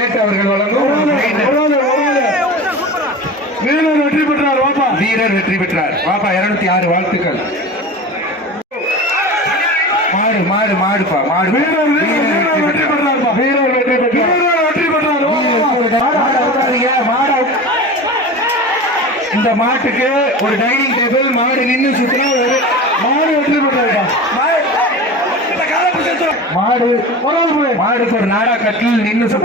Chat அவர்கள் வழங்கும். வீரர் வெற்றி பெற்றார் வாப்பா. வீரர் வெற்றி பெற்றார். பாப்பா இருநூத்தி ஆறு வாழ்த்துக்கள். மாடு மாடு மாடுப்பா மாடு. வீரர் வெற்றி பெற்றார்ப்பா வீரர் வெற்றி பெற்றார். வெற்றி பெற்றார் மாடை இந்த மாட்டுக்கு ஒரு டைனிங் டேபிள் மாடு நின்னு சுத்தினா ஒரு மாடு வெற்றி பெற்றார்ப்பா மாடு. மாடுக்கு ஒரு நாடா கட்டில் பெற்றார்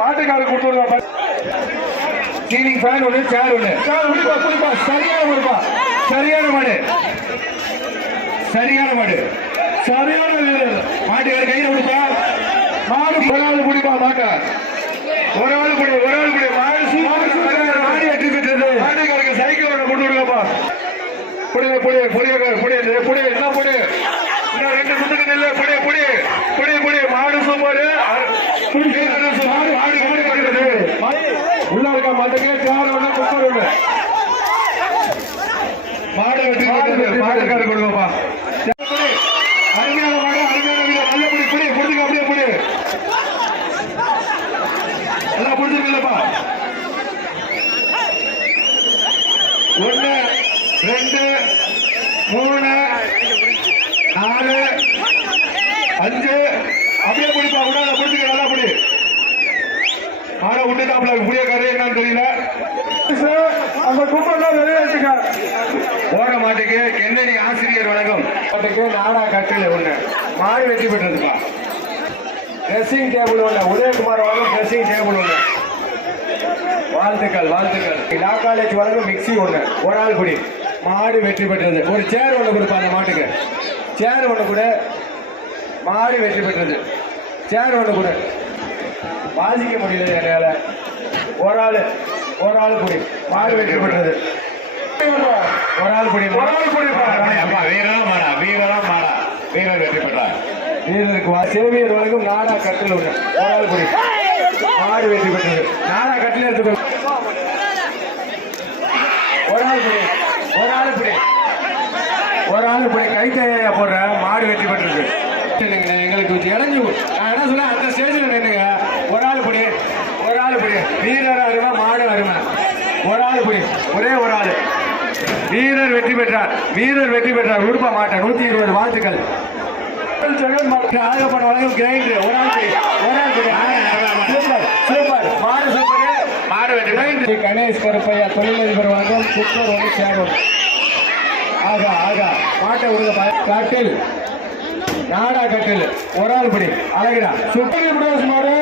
மாட்டுக்காரர் கொடுத்துருவா சீலிங் ஃபேன் ஒன்று சேர் ஒன்று குடிப்பா குடிப்பா சரியான மாடுப்பா சரியான மாடு. சரியான மாடு. சரியான வீரர். மாட்டுக்கார கையில கொடுப்பா. மாடு ஆள் குடிப்பா மாட்ட ஒரு ஆள் குடி ஒரு ஆள் குடி மாடு சூப்பர் மாடு வெற்றி பெற்றது மாட்டுக்காரங்க சைக்கிள் ஒன்று கொண்டு விடுங்கப்பா புடிய புடிய புடிய புடிய புடிய என்ன புடி இன்னும் ரெண்டு சுத்துக்கு நெல்லு புடிய புடி புடிய புடி மாடு சூப்பர் மாடு மாடு எப்படி பண்ணுறது உள்ள இருக்க மாட்டுக்கு கார் ஒண்ணு குக்கர் ஒண்ணு மாடு வெட்டி மாட்டுக்காரர் கொடுங்கப்பா அருமையான மாடு அருமையான வீரர் நல்ல புடி புடி புடிங்க அப்படியே புடி எல்லாம் புடிச்சிருக்கலப்பா ஒன்னு ரெண்டு மூணு நாலு அஞ்சு. அப்படியே பிடிப்பா விடாத பிடிச்சிக்க நல்லா பிடி. ஆனா விட்டுட்டாப்ல புளிய கரை என்னன்னு தெரியல. அந்த கும்பலாம் வெளியே வச்சுக்க ஓட மாட்டுக்கு கென்னடி ஆசிரியர் வழங்கும். மாட்டுக்கு நாடா கட்டில ஒண்ணு. மாடு வெற்றி பெற்றதுப்பா ட்ரெஸ்ஸிங் டேபிள் ஒண்ணு. உதயகுமார் வழங்கும் ட்ரெஸ்ஸிங் டேபிள் ஒண்ணு. வாழ்த்துக்கள் வாழ்த்துக்கள். லா காலேஜ் வழங்கும் மிக்ஸி ஒண்ணு. ஒரு ஆள் குடி மாடு வெற்றி பெற்றது. ஒரு சேர் ஒண்ணு கொடுப்பா அந்த மாட்டுக்கு. சேர் ஒண்ணு கூட. மாடு வெற்றி பெற்றது. சேர் ஒண்ணு கூட. வாசிக்க முடியல என்னால. ஒரு ஆள் ஒரு ஆள் குடி. மாடு வெற்றி பெற்றது. ஒரு ஆள் குடி. ஒரு ஆள் அப்பா வீரரா மாடா வீரரா மாடா. வீரர் வெற்றி பெற்றார். வீரருக்கு சேவியர் வழங்கும் நாடா கட்டில் ஒண்ணு. ஒரு ஆள் குடி. மாடு வெற்றி பெற்றது. நாடா கட்டில் எடுத்துக்கோ. ஒரு ஆள் குடி. ஒரு ஆள் இப்படி. ஒரு ஆள் இப்படி. கை போடுற? மாடு வெற்றி பெற்றிருக்கு எங்களுக்கு கொஞ்சம் இடைஞ்சு நான் என்ன சொல்ல அந்த ஸ்டேஜில் நின்றுங்க ஒரு ஆள் இப்படி. ஒரு ஆள் இப்படி. வீரர் அருமை மாடு அருமை. ஒரு ஆள் இப்படி. ஒரே ஒரு ஆள். வீரர் வெற்றி பெற்றார். வீரர் வெற்றி பெற்றார். உடுப்ப மாட்டேன் நூத்தி இருபது வாழ்த்துக்கள். ஜெகன் மாட்டு ஆகப்பட வழங்கும் கிரைண்டர். ஒரு ஆள் ஒரு ஆள் குடி சூப்பர் சூப்பர் மாடு சூப்பர் மாடு வெற்றி பெற்றது. ஸ்ரீ கணேஷ் கருப்பையா தொழிலதிபர் வழங்கும் குக்கர் ஒன்று சேரும் ஆகா ஆகா மாட்டை விடுங்க கட்டில் நாடா கட்டில் ஒரு ஆள் பிடி அழகுடா சுப்பரி பிரதேஷ் மாடு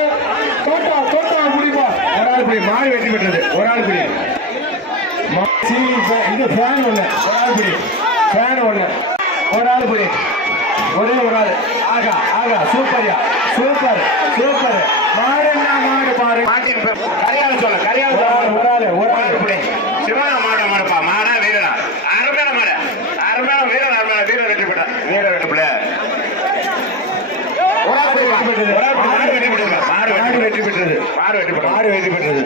தோட்டா தோட்டா பிடிப்பா ஒரு ஆள் பிடி மாடு வெட்டி பெற்றது ஒரு ஆள் பிடி இது ஃபேன் ஒண்ணு ஒரு ஆள் பிடி ஃபேன் ஒண்ணு ஒரு ஆள் பிடி ஒரே ஒரு ஆள் ஆகா ஆகா சூப்பர்யா சூப்பர் சூப்பர் வெற்றி பெற்றது மாடு வெற்றி பெற்றது மாடு வெற்றி பெற்றது மாடு வெற்றி பெற்றது